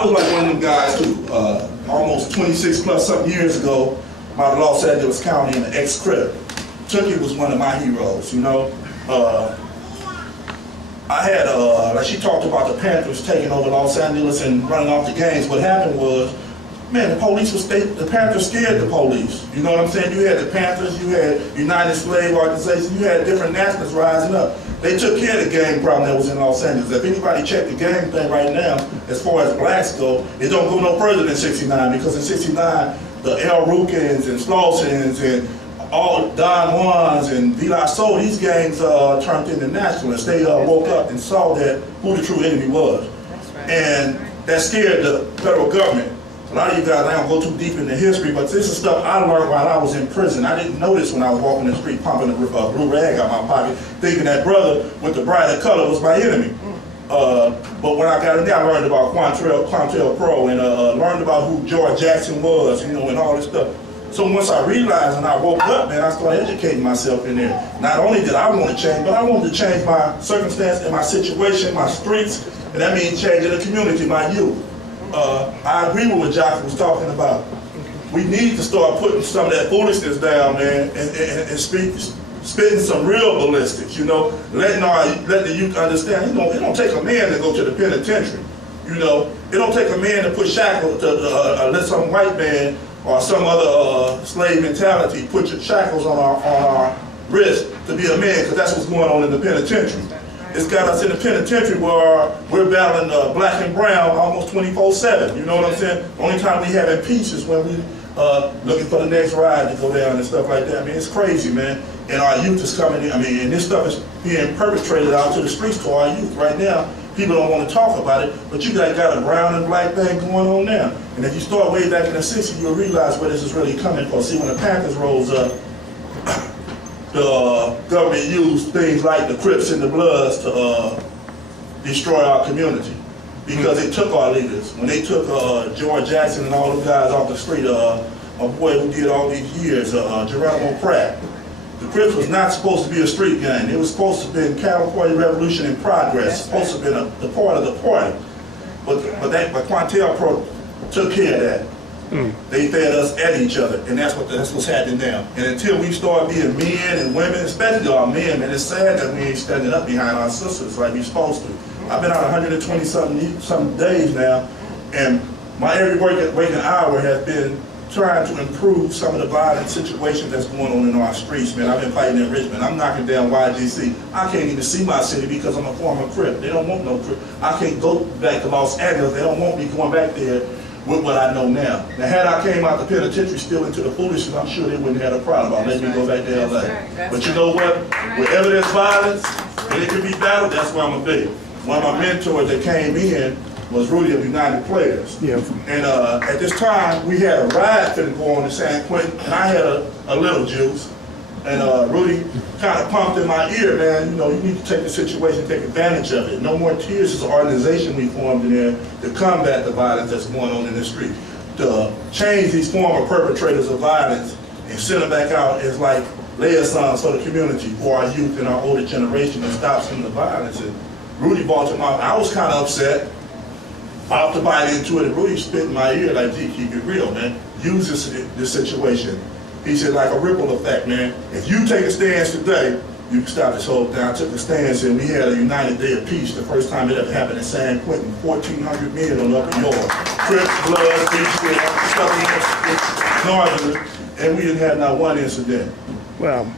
I was like one of them guys too. Almost 26 plus something years ago, my Los Angeles County in the ex-Crip. Tookie was one of my heroes, you know. I had, like she talked about the Panthers taking over Los Angeles and running off the gangs. What happened was, man, the police was, the Panthers scared the police. You know what I'm saying? You had the Panthers, you had United Slave Organization, you had different nationalists rising up. They took care of the gang problem that was in Los Angeles. If anybody checked the gang thing right now, as far as blacks go, it don't go no further than 69, because in 69, the El Rukins and Slawsons and all Don Juans and Vila So, these gangs turned into nationalists. They woke up and saw that who the true enemy was. That's right. And that scared the federal government. A lot of you guys, I don't go too deep into history, but this is stuff I learned while I was in prison. I didn't know this when I was walking the street pumping a blue rag out my pocket, thinking that brother with the brighter color was my enemy. But when I got in there, I learned about Quantrell Pro and learned about who George Jackson was, you know, and all this stuff. So once I realized and I woke up, man, I started educating myself in there. Not only did I want to change, but I wanted to change my circumstance and my situation, my streets, and that means changing the community, my youth. I agree with what Jock was talking about. We need to start putting some of that foolishness down, man, and spitting some real ballistics, you know, let the youth understand, you know, it don't take a man to go to the penitentiary, you know. It don't take a man to put shackles, to let some white man or some other slave mentality put your shackles on our wrist to be a man, because that's what's going on in the penitentiary. It's got us in the penitentiary where we're battling black and brown almost 24/7. You know what I'm saying? The only time we having peace is when we looking for the next ride to go down and stuff like that. I mean, it's crazy, man. And our youth is coming in. I mean, and this stuff is being perpetrated out to the streets to our youth right now. People don't want to talk about it, but you got a brown and black thing going on now. And if you start way back in the 60s, you'll realize where this is really coming from. See, when the Panthers rose up, the government used things like the Crips and the Bloods to destroy our community, because they took our leaders. When they took George Jackson and all those guys off the street, a boy who did all these years, gerald-No. The Crips was not supposed to be a street gang. It was supposed to have been California Revolution in progress, supposed to have been the part of the party. But Quantrell Pro took care of that. They fed us at each other, and that's what's happening now. And until we start being men and women, especially our men, man, it's sad that we ain't standing up behind our sisters like we're supposed to. I've been out 120 some days now, and my every waking hour has been trying to improve some of the violent situations that's going on in our streets, man. I've been fighting in Richmond. I'm knocking down YGC. I can't even see my city because I'm a former Crip. They don't want no Crip. I can't go back to Los Angeles. They don't want me going back there with what I know now. Now, had I came out the penitentiary still into the foolishness, I'm sure they wouldn't have a problem about letting me go back to LA. But you know what? Wherever there's violence, and it can be battle, that's where I'm going to be. One of my mentors that came in was Rudy of United Playaz. Yeah. And at this time, we had a ride finna go on in San Quentin, and I had a little juice. And Rudy kind of pumped in my ear, man, you know, you need to take the situation, take advantage of it. No More Tears is an organization we formed in there to combat the violence that's going on in the street. To change these former perpetrators of violence and send them back out as like liaisons for the community, for our youth and our older generation, and stop some of the violence. And Rudy brought them out. I was kind of upset. About to bite into it, and Rudy spit in my ear like, gee, keep it real, man. Use this situation. He said, like a ripple effect, man. If you take a stance today, you can stop this whole thing. I took a stance, and we had a United Day of Peace, the first time it ever happened in San Quentin. 1,400 men on Upper York. Crips, Bloods, Northern, and we didn't have not one incident. Well,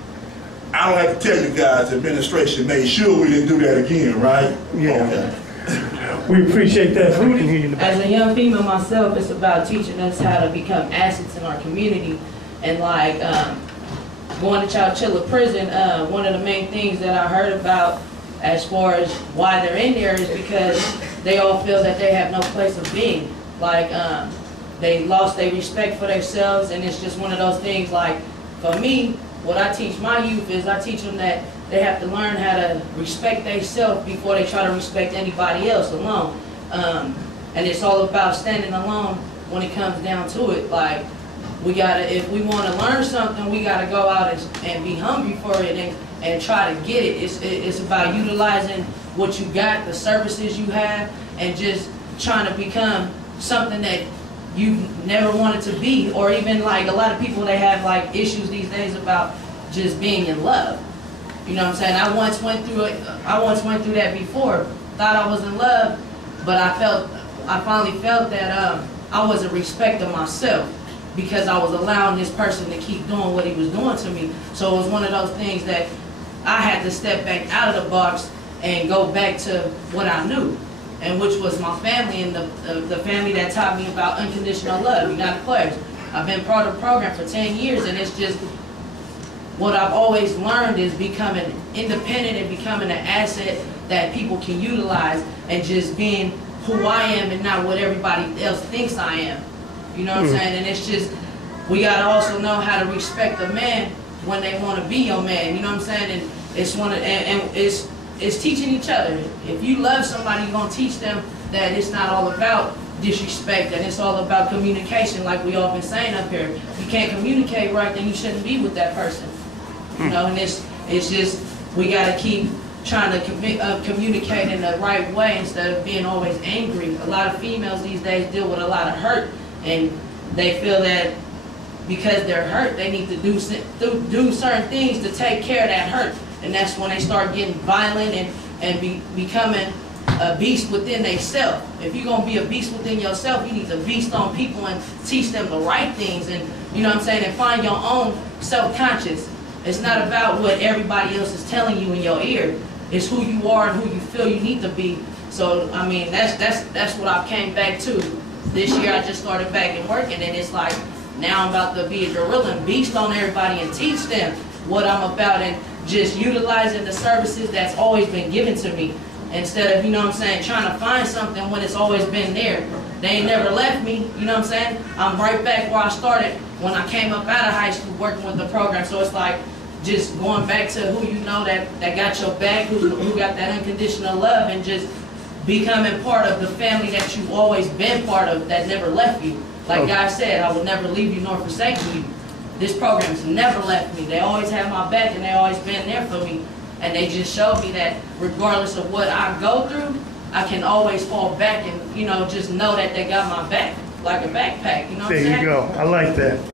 I don't have to tell you guys, the administration made sure we didn't do that again, right? Yeah. Okay. We appreciate that. As a young female myself, it's about teaching us how to become assets in our community. And like going to Chowchilla prison, one of the main things that I heard about as far as why they're in there is because they all feel that they have no place of being. Like they lost their respect for themselves, and it's just one of those things. Like for me, what I teach my youth is I teach them that they have to learn how to respect themselves before they try to respect anybody else alone. And it's all about standing alone when it comes down to it. Like we gotta, if we want to learn something, we gotta go out and be hungry for it and try to get it. It's about utilizing what you got, the services you have, and just trying to become something that you never wanted to be, or even like a lot of people, they have like issues these days about just being in love. You know what I'm saying? I once went through that before. Thought I was in love, but I finally felt that I wasn't respecting myself because I was allowing this person to keep doing what he was doing to me. So it was one of those things that I had to step back out of the box and go back to what I knew, and which was my family and the family that taught me about unconditional love. United Playaz. I've been part of the program for 10 years, and it's just what I've always learned is becoming independent and becoming an asset that people can utilize, and just being who I am and not what everybody else thinks I am. You know what I'm saying? And it's just, we gotta also know how to respect a man when they want to be your man. You know what I'm saying? And it's teaching each other. If you love somebody, you're gonna teach them that it's not all about disrespect, and it's all about communication, like we all been saying up here. If you can't communicate right, then you shouldn't be with that person. You know, and it's just, we gotta keep trying to communicate in the right way instead of being always angry. A lot of females these days deal with a lot of hurt, and they feel that because they're hurt, they need to do certain things to take care of that hurt. And that's when they start getting violent and becoming a beast within themselves. If you're going to be a beast within yourself, you need to beast on people and teach them the right things, and you know what I'm saying, and find your own self-conscious. It's not about what everybody else is telling you in your ear. It's who you are and who you feel you need to be. So, I mean, that's what I came back to. This year I just started back and working, and it's like, now I'm about to be a gorilla and beast on everybody and teach them what I'm about, and just utilizing the services that's always been given to me. Instead of, you know what I'm saying, trying to find something when it's always been there. They ain't never left me, you know what I'm saying? I'm right back where I started when I came up out of high school working with the program. So it's like just going back to who you know that got your back, who got that unconditional love, and just becoming part of the family that you've always been part of that never left you. Like God said, I will never leave you nor forsake you. This program's never left me. They always have my back, and they always been there for me. And they just showed me that regardless of what I go through, I can always fall back and, you know, just know that they got my back, like a backpack, you know what I'm saying? There you go. I like that.